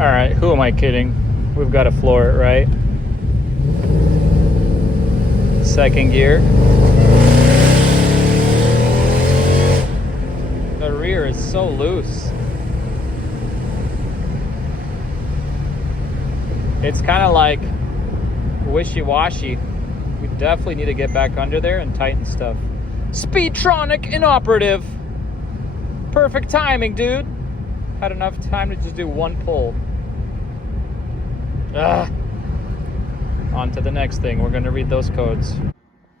All right, who am I kidding? We've got to floor it, right? Second gear. The rear is so loose. It's kind of like wishy-washy. We definitely need to get back under there and tighten stuff. Speedtronic inoperative. Perfect timing, dude. Had enough time to just do one pull. On to the next thing. We're going to read those codes.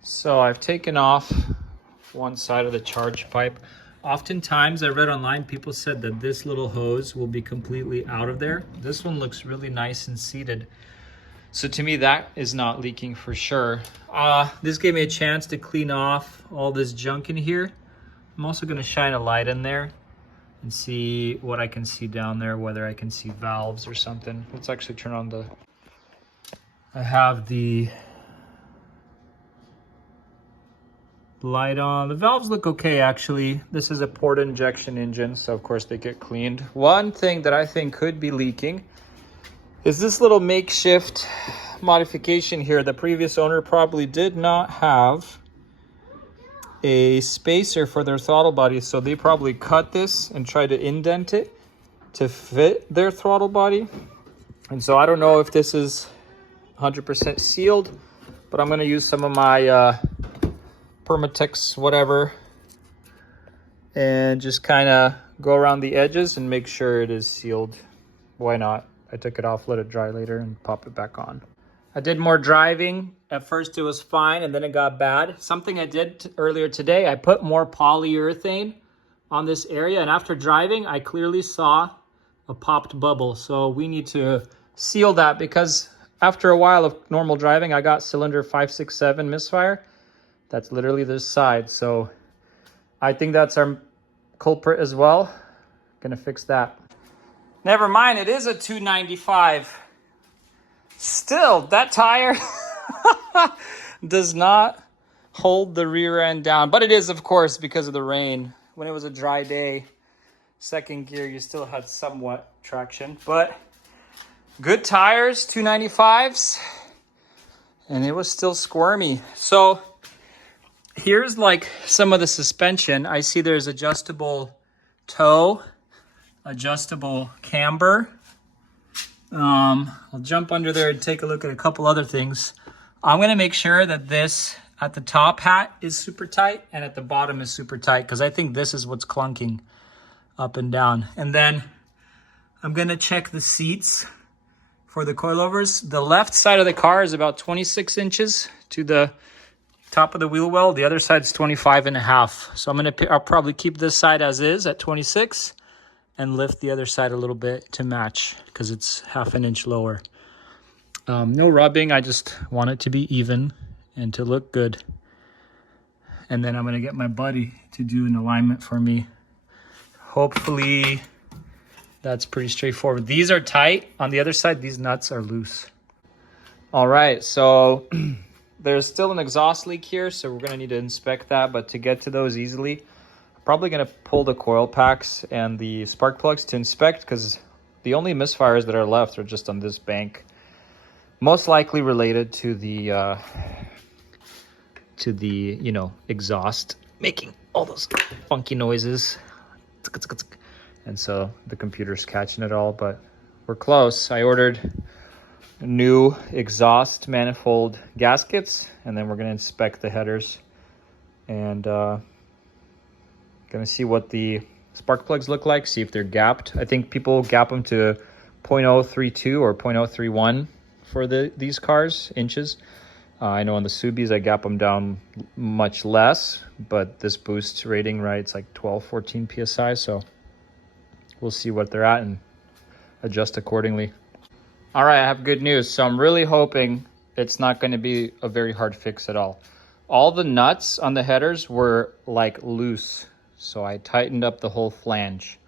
So I've taken off one side of the charge pipe. Oftentimes I read online, people said that this little hose will be completely out of there. This one looks really nice and seated. So to me, that is not leaking for sure. This gave me a chance to clean off all this junk in here. I'm also going to shine a light in there and see what I can see down there, whether I can see valves or something. Let's actually turn on the... I have the light on. The valves look okay, actually. This is a port injection engine, so of course they get cleaned. One thing that I think could be leaking is this little makeshift modification here. The previous owner probably did not have a spacer for their throttle body, so they probably cut this and tried to indent it to fit their throttle body. And so I don't know if this is 100% sealed, but I'm going to use some of my Permatex whatever and just kind of go around the edges and make sure it is sealed. Why not? I took it off, let it dry later, and pop it back on. I did more driving. At first it was fine, and then it got bad. Something I did earlier today, I put more polyurethane on this area, and after driving, I clearly saw a popped bubble. So we need to seal that, because after a while of normal driving, I got cylinder 567 misfire. That's literally this side. So I think that's our culprit as well. Gonna fix that. Never mind, it is a 295. Still, that tire does not hold the rear end down. But it is, of course, because of the rain. When it was a dry day, second gear, you still had somewhat traction. But good tires, 295s. And it was still squirmy. So here's like some of the suspension. I see there's adjustable toe, adjustable camber. I'll jump under there and take a look at a couple other things. I'm going to make sure that this at the top hat is super tight and at the bottom is super tight, because I think this is what's clunking up and down. And then I'm going to check the seats for the coilovers. The left side of the car is about 26 inches to the top of the wheel well. The other side's 25.5. So I'll probably keep this side as is at 26 and lift the other side a little bit to match, because it's half an inch lower. No rubbing, I just want it to be even and to look good. And then I'm gonna get my buddy to do an alignment for me. Hopefully that's pretty straightforward. These are tight. On the other side, these nuts are loose. All right, so there's still an exhaust leak here, so we're gonna need to inspect that. But to get to those easily, probably going to pull the coil packs and the spark plugs to inspect, because the only misfires that are left are just on this bank, most likely related to the you know, exhaust making all those funky noises, and so the computer's catching it all. But we're close. I ordered new exhaust manifold gaskets, and then we're going to inspect the headers and gonna see what the spark plugs look like, see if they're gapped. I think people gap them to 0.032 or 0.031 for these cars, inches. I know on the Subis I gap them down much less, but this boost rating, right, it's like 12, 14 PSI, so we'll see what they're at and adjust accordingly. All right, I have good news. So I'm really hoping it's not gonna be a very hard fix at all. All the nuts on the headers were like loose, so I tightened up the whole flange.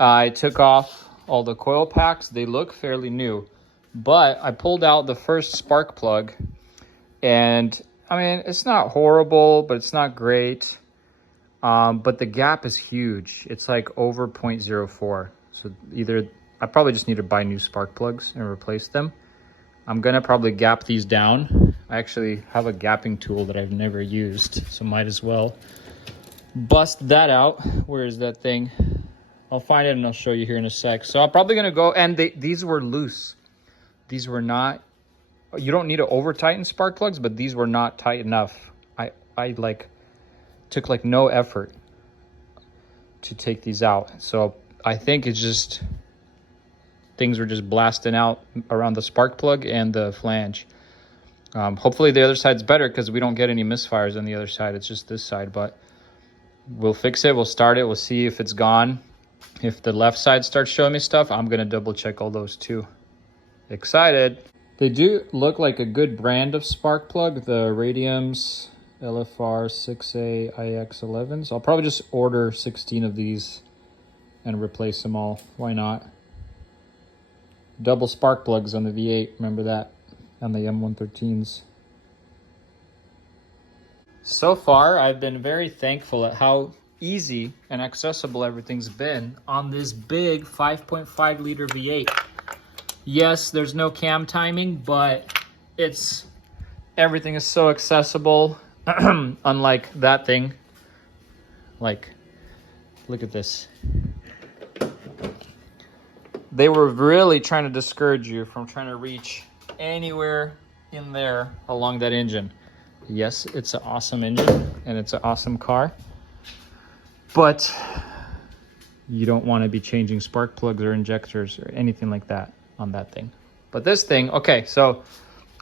I took off all the coil packs. They look fairly new, but I pulled out the first spark plug, and I mean, it's not horrible, but it's not great. But the gap is huge. It's like over 0.04. So either I probably just need to buy new spark plugs and replace them. I'm gonna probably gap these down. I actually have a gapping tool that I've never used, so might as well bust that out. Where is that thing? I'll find it and I'll show you here in a sec. So I'm probably gonna go, and these were loose. These were not, you don't need to over tighten spark plugs, but these were not tight enough. I like took like no effort to take these out. So I think it's just, things were just blasting out around the spark plug and the flange. Hopefully the other side's better because we don't get any misfires on the other side. It's just this side, but we'll fix it. We'll start it. We'll see if it's gone. If the left side starts showing me stuff, I'm gonna double check all those too. Excited. They do look like a good brand of spark plug, the Radiums LFR 6A IX11s. I'll probably just order 16 of these and replace them all. Why not? Double spark plugs on the V8, remember that, on the M113s. So far, I've been very thankful at how easy and accessible everything's been on this big 5.5 liter V8. Yes, there's no cam timing, but everything is so accessible. Unlike that thing. Like, look at this. They were really trying to discourage you from trying to reach anywhere in there along that engine. Yes, it's an awesome engine and it's an awesome car, but you don't want to be changing spark plugs or injectors or anything like that on that thing. But this thing, okay, so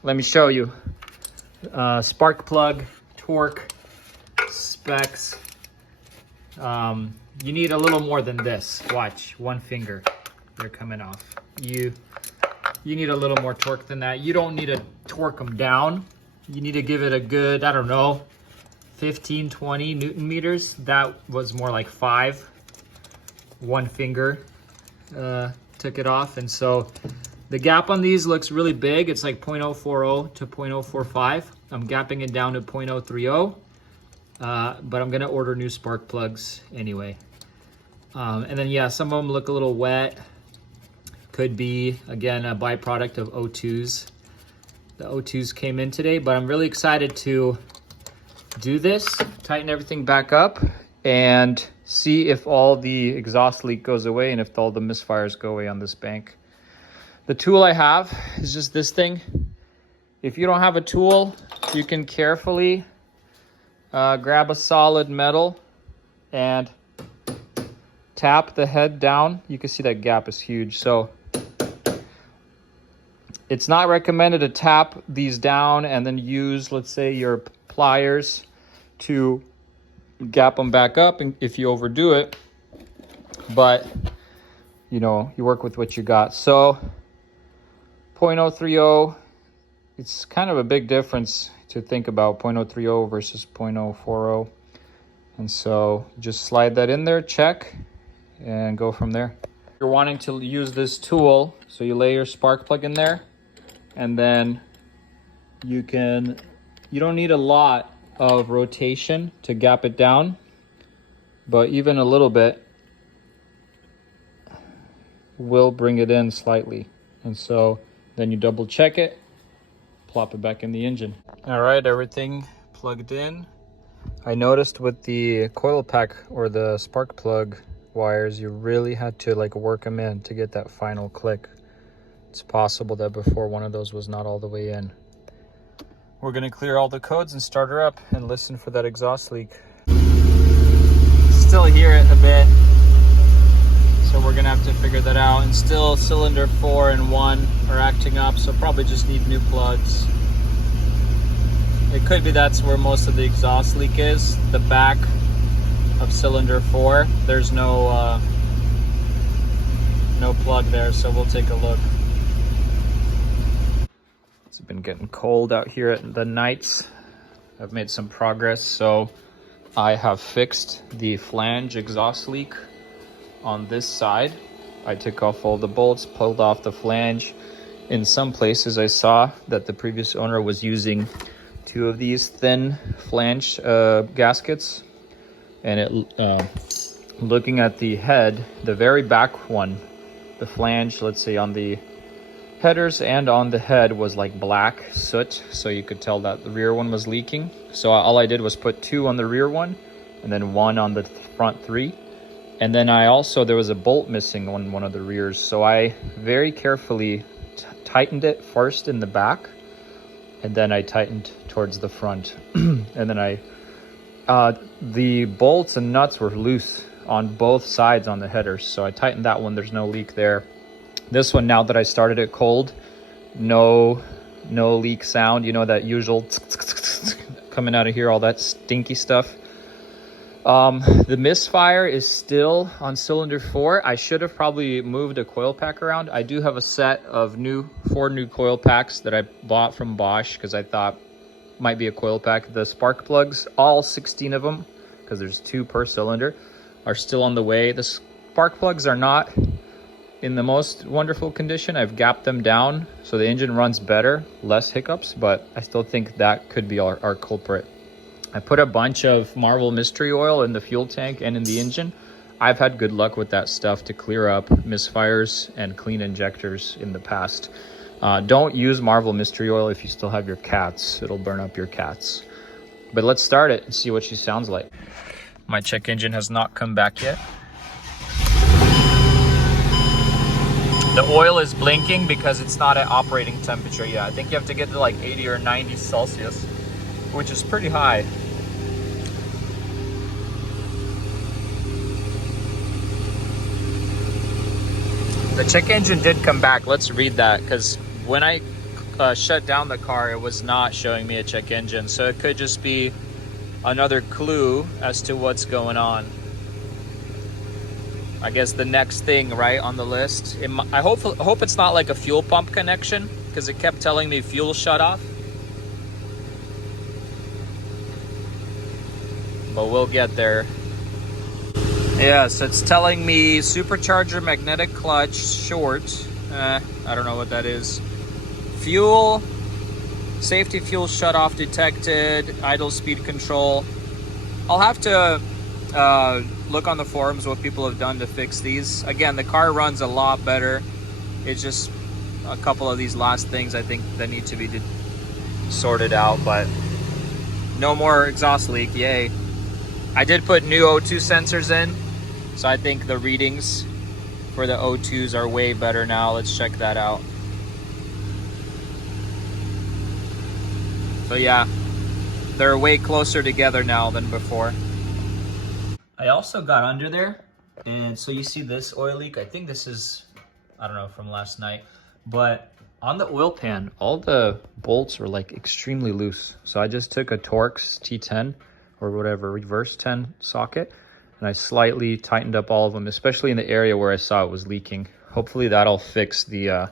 let me show you. Spark plug, torque, specs. You need a little more than this. Watch, one finger. They're coming off. You need a little more torque than that. You don't need to torque them down. You need to give it a good, I don't know, 15, 20 Newton meters. That was more like 5. One finger took it off. And so the gap on these looks really big. It's like 0.040 to 0.045. I'm gapping it down to 0.030. But I'm gonna order new spark plugs anyway. And then yeah, some of them look a little wet. Could be, again, a byproduct of O2s. The O2s came in today, but I'm really excited to do this, tighten everything back up, and see if all the exhaust leak goes away and if all the misfires go away on this bank. The tool I have is just this thing. If you don't have a tool, you can carefully grab a solid metal and tap the head down. You can see that gap is huge. So it's not recommended to tap these down and then use, let's say, your pliers to gap them back up and if you overdo it. But, you know, you work with what you got. So 0.030, it's kind of a big difference to think about, 0.030 versus 0.040. And so just slide that in there, check, and go from there. You're wanting to use this tool, so you lay your spark plug in there, and then you don't need a lot of rotation to gap it down, but even a little bit will bring it in slightly. And so then you double check it, plop it back in the engine. All right, everything plugged in. I noticed with the coil pack or the spark plug wires, you really had to like work them in to get that final click. It's possible that before one of those was not all the way in. We're gonna clear all the codes and start her up and listen for that exhaust leak. Still hear it a bit, so we're gonna have to figure that out. And still cylinder 4 and 1 are acting up, so probably just need new plugs. It could be that's where most of the exhaust leak is, the back of cylinder 4. There's no plug there, so we'll take a look. It's been getting cold out here at the nights. I've made some progress, so I have fixed the flange exhaust leak on this side. I took off all the bolts, pulled off the flange. In some places I saw that the previous owner was using 2 of these thin flange gaskets, and looking at the head, the very back one the flange, let's say on the headers and on the head, was like black soot, so you could tell that the rear one was leaking. So all I did was put 2 on the rear one and then 1 on the front 3. And then there was a bolt missing on one of the rears, so I very carefully tightened it first in the back, and then I tightened towards the front. And then the bolts and nuts were loose on both sides on the headers, so I tightened that one. There's no leak there. This one, now that I started it cold, no leak sound. You know, that usual coming out of here, all that stinky stuff. The misfire is still on cylinder 4. I should have probably moved a coil pack around. I do have a set of 4 new coil packs that I bought from Bosch because I thought might be a coil pack. The spark plugs, all 16 of them, because there's 2 per cylinder, are still on the way. The spark plugs are not in the most wonderful condition. I've gapped them down so the engine runs better, less hiccups, but I still think that could be our culprit. I put a bunch of Marvel Mystery Oil in the fuel tank and in the engine. I've had good luck with that stuff to clear up misfires and clean injectors in the past. Don't use Marvel Mystery Oil if you still have your cats. It'll burn up your cats. But let's start it and see what she sounds like. My check engine has not come back yet. The oil is blinking because it's not at operating temperature yet. I think you have to get to like 80 or 90 Celsius, which is pretty high. The check engine did come back. Let's read that, because when I shut down the car, it was not showing me a check engine. So it could just be another clue as to what's going on. I guess the next thing right on the list. I hope it's not like a fuel pump connection, because it kept telling me fuel shut off. But we'll get there. Yes, it's telling me supercharger magnetic clutch short. I don't know what that is. Fuel, safety fuel shut off detected, idle speed control. I'll have to look on the forums what people have done to fix these. Again, the car runs a lot better. It's just a couple of these last things I think that need to be sorted out, but no more exhaust leak, yay. I did put new O2 sensors in, so I think the readings for the O2s are way better now. Let's check that out. So yeah, they're way closer together now than before. I also got under there, and so you see this oil leak. I think this is, I don't know, from last night, but on the oil pan, all the bolts were like extremely loose. So I just took a Torx T10 or whatever, reverse 10 socket, and I slightly tightened up all of them, especially in the area where I saw it was leaking. Hopefully that'll fix the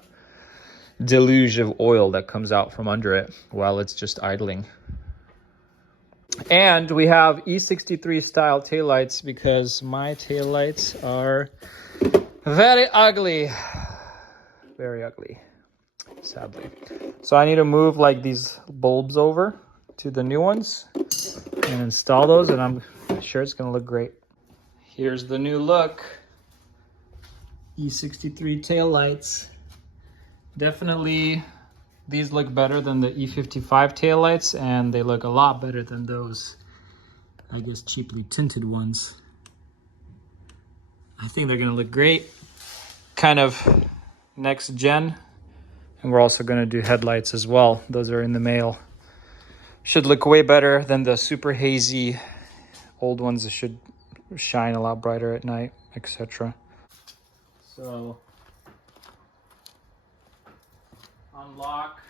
deluge of oil that comes out from under it while it's just idling. And we have E63 style taillights, because my taillights are very ugly. Very ugly, sadly. So I need to move like these bulbs over to the new ones and install those, and I'm sure it's gonna look great. Here's the new look. E63 taillights. Definitely these look better than the E55 taillights, and they look a lot better than those, I guess, cheaply tinted ones. I think they're gonna look great. Kind of next gen. And we're also gonna do headlights as well. Those are in the mail. Should look way better than the super hazy old ones. That should shine a lot brighter at night, etc. So unlock.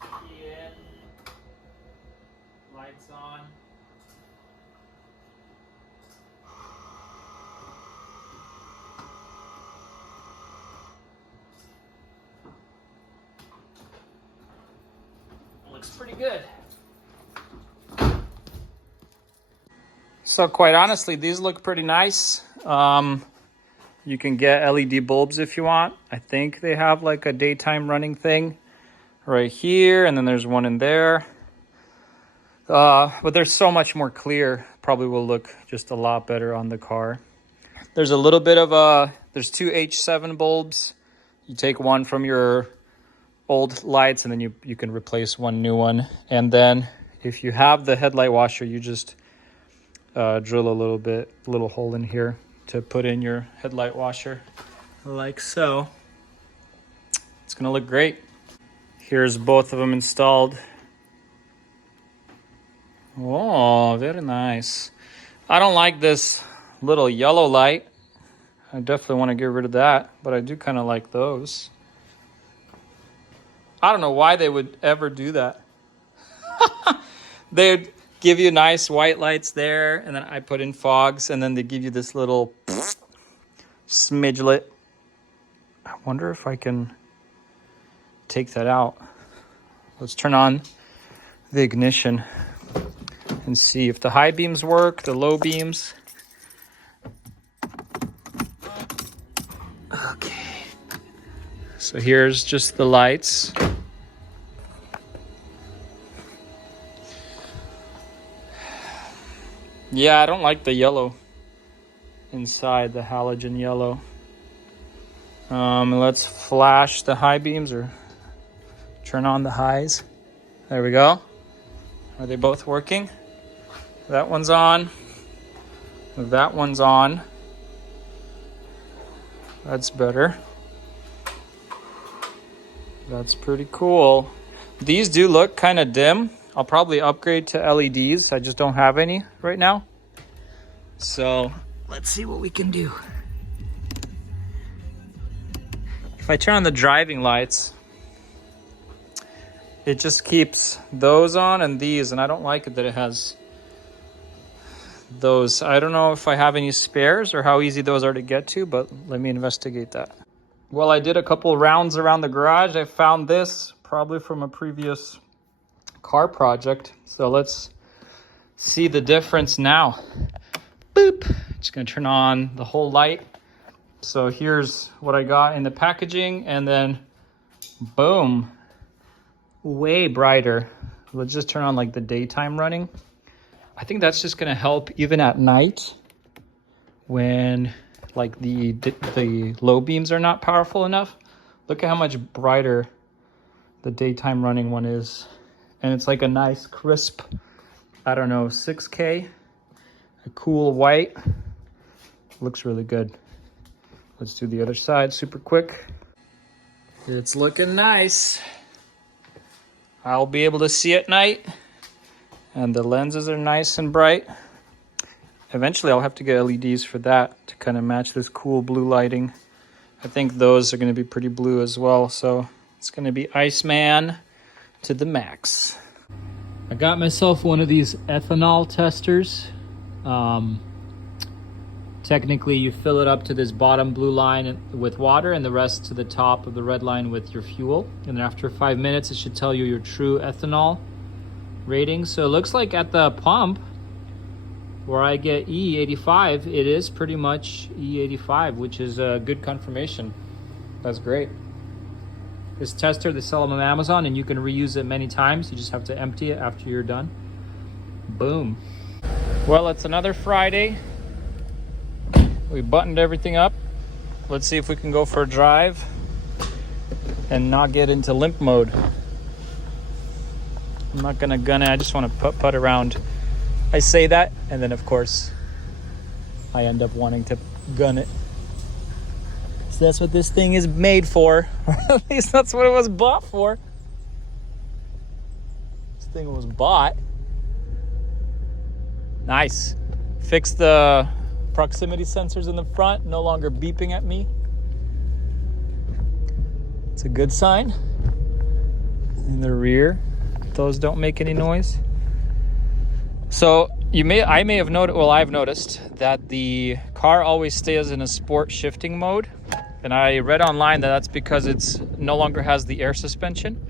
Key in. Lights on. Looks pretty good. So quite honestly, these look pretty nice. You can get LED bulbs if you want. I think they have like a daytime running thing right here, and then there's one in there. But they're so much more clear. probably will look just a lot better on the car. There's a little bit of there's two H7 bulbs. You take one from your old lights and then you can replace one new one. And then if you have the headlight washer, you just drill a little hole in here to put in your headlight washer like so. It's gonna look great. Here's both of them installed. Oh, very nice. I don't like this little yellow light. I definitely want to get rid of that, but I do kind of like those. I don't know why they would ever do that. They'd give you nice white lights there, and then I put in fogs, and then they give you this little smidgelet. I wonder if I can take that out. Let's turn on the ignition and see if the high beams work, the low beams. Okay. So here's just the lights. Yeah, I don't like the yellow inside, the halogen yellow. Let's flash the high beams or turn on the highs. There we go. Are they both working? That one's on. That one's on. That's better. That's pretty cool. These do look kind of dim. I'll probably upgrade to LEDs. I just don't have any right now. So let's see what we can do. If I turn on the driving lights, it just keeps those on and these, and I don't like it that it has those. I don't know if I have any spares or how easy those are to get to, but let me investigate that. Well, I did a couple rounds around the garage. I found this probably from a previous car project. So let's see the difference now. Boop. Just gonna turn on the whole light. So here's what I got in the packaging, and then boom, way brighter. Let's just turn on like the daytime running. I think that's just gonna help even at night when like the low beams are not powerful enough. Look at how much brighter the daytime running one is. And it's like a nice crisp, I don't know, 6K, a cool white. Looks really good. Let's do the other side super quick. It's looking nice. I'll be able to see at night, and the lenses are nice and bright. Eventually I'll have to get LEDs for that to kind of match this cool blue lighting. I think those are going to be pretty blue as well, so it's going to be Iceman to the max. I got myself one of these ethanol testers. Technically you fill it up to this bottom blue line with water and the rest to the top of the red line with your fuel. And then after 5 minutes, it should tell you your true ethanol rating. So it looks like at the pump where I get E55, it is pretty much E85, which is a good confirmation. That's great. This tester, they sell them on Amazon and you can reuse it many times. You just have to empty it after you're done. Boom. Well, it's another Friday. We buttoned everything up. Let's see if we can go for a drive and not get into limp mode. I'm not gonna gun it, I just wanna putt around. I say that, and then of course, I end up wanting to gun it. So that's what this thing is made for. At least that's what it was bought for. This thing was bought. Nice. Fix the proximity sensors in the front, no longer beeping at me. It's a good sign. In the rear, those don't make any noise. So I may have noticed, well, I've noticed that the car always stays in a sport shifting mode. And I read online that that's because it's no longer has the air suspension,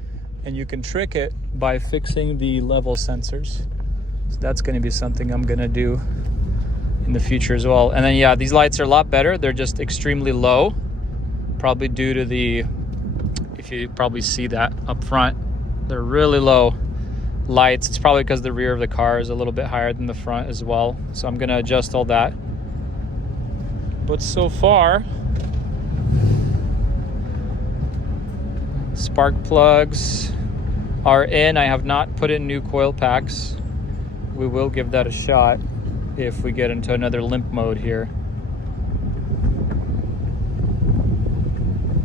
and you can trick it by fixing the level sensors. So that's going to be something I'm going to do in the future as well. And then yeah, these lights are a lot better. They're just extremely low, probably due to if you probably see that up front, they're really low. lights. It's probably because the rear of the car is a little bit higher than the front as well. So I'm gonna adjust all that. But so far, spark plugs are in. I have not put in new coil packs. We will give that a shot if we get into another limp mode here.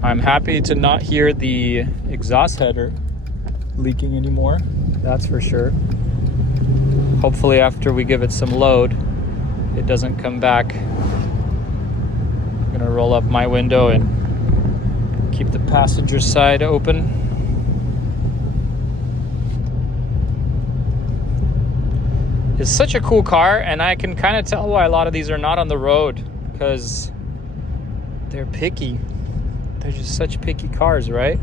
I'm happy to not hear the exhaust header leaking anymore, that's for sure. Hopefully after we give it some load, it doesn't come back. I'm gonna roll up my window and keep the passenger side open. It's such a cool car, and I can kind of tell why a lot of these are not on the road, because they're picky. They're just such picky cars, right?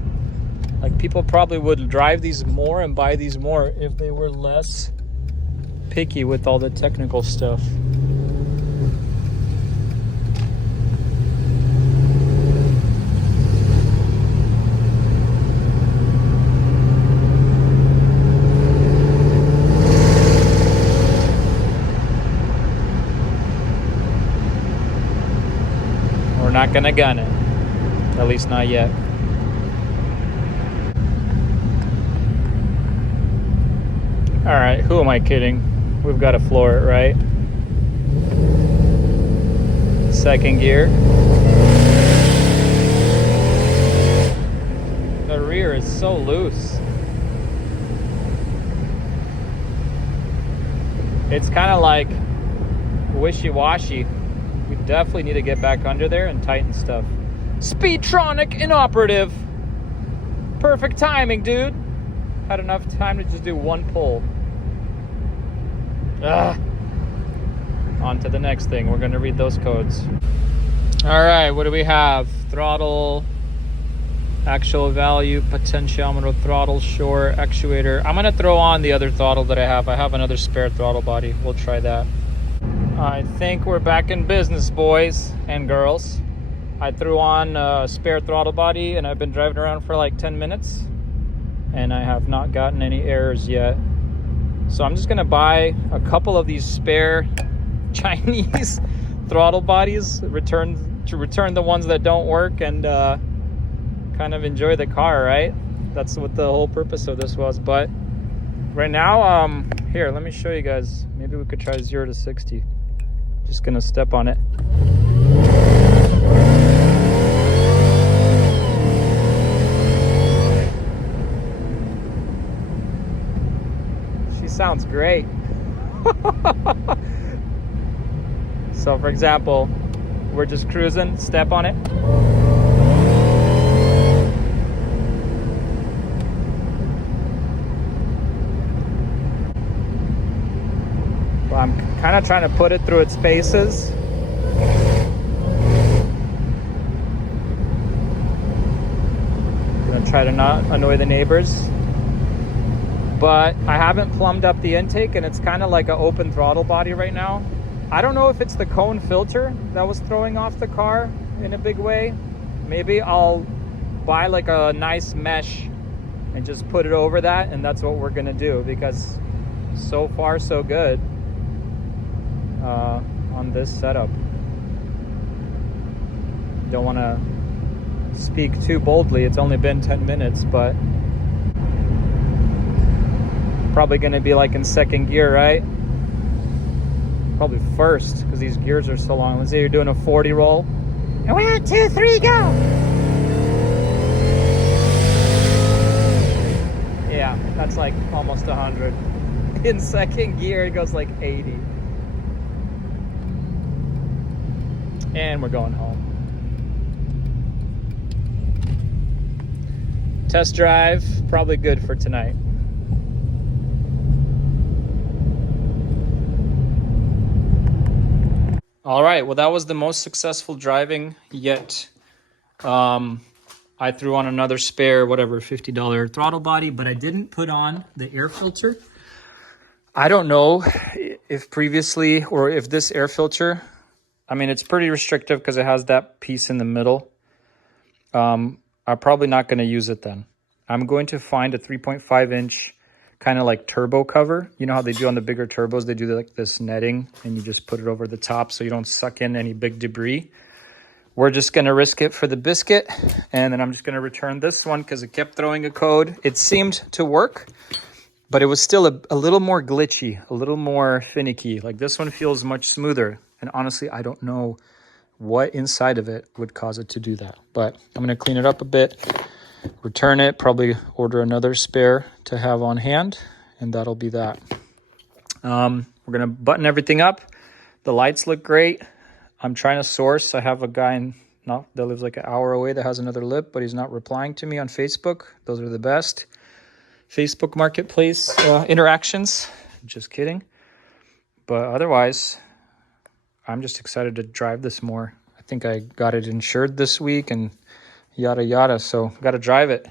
Like, people probably would drive these more and buy these more if they were less picky with all the technical stuff. We're not gonna gun it. At least not yet. All right, who am I kidding? We've got to floor it, right? Second gear. The rear is so loose. It's kind of like wishy-washy. We definitely need to get back under there and tighten stuff. Speedtronic inoperative. Perfect timing, dude. Had enough time to just do one pull. On to the next thing. We're going to read those codes. All right, what do we have? Throttle, actual value, potentiometer, throttle, shore, actuator. I'm going to throw on the other throttle that I have. I have another spare throttle body. We'll try that. I think we're back in business, boys and girls. I threw on a spare throttle body, and I've been driving around for like 10 minutes, and I have not gotten any errors yet. So I'm just gonna buy a couple of these spare Chinese throttle bodies, return the ones that don't work, and kind of enjoy the car, right? That's what the whole purpose of this was. But right now, here, let me show you guys. Maybe we could try 0 to 60. Just gonna step on it. Sounds great. So for example, we're just cruising, step on it. Well, I'm kind of trying to put it through its paces. Gonna try to not annoy the neighbors. But I haven't plumbed up the intake, and it's kind of like an open throttle body right now. I don't know if it's the cone filter that was throwing off the car in a big way. Maybe I'll buy like a nice mesh and just put it over that, and that's what we're gonna do, because so far so good on this setup. Don't want to speak too boldly. It's only been 10 minutes, but probably going to be like in second gear, right? Probably first, because these gears are so long. Let's say you're doing a 40 roll. And 1, 2, 3, go! Yeah, that's like almost 100. In second gear, it goes like 80. And we're going home. Test drive, probably good for tonight. All right, well, that was the most successful driving yet. I threw on another spare, whatever, $50 throttle body, but I didn't put on the air filter. I don't know if previously, or if this air filter, I mean, it's pretty restrictive because it has that piece in the middle. I'm probably not going to use it then. I'm going to find a 3.5 inch kind of like turbo cover. You know how they do on the bigger turbos? They do like this netting and you just put it over the top so you don't suck in any big debris. We're just going to risk it for the biscuit. And then I'm just going to return this one because it kept throwing a code. It seemed to work, but it was still a little more glitchy, a little more finicky. Like this one feels much smoother. And honestly, I don't know what inside of it would cause it to do that. But I'm going to clean it up a bit, return it, probably order another spare to have on hand, and that'll be that. We're going to button everything up. The lights look great. I'm trying to source. I have a guy that lives like an hour away that has another lip, but he's not replying to me on Facebook. Those are the best Facebook Marketplace interactions. Just kidding. But otherwise, I'm just excited to drive this more. I think I got it insured this week and yada yada, so got to drive it.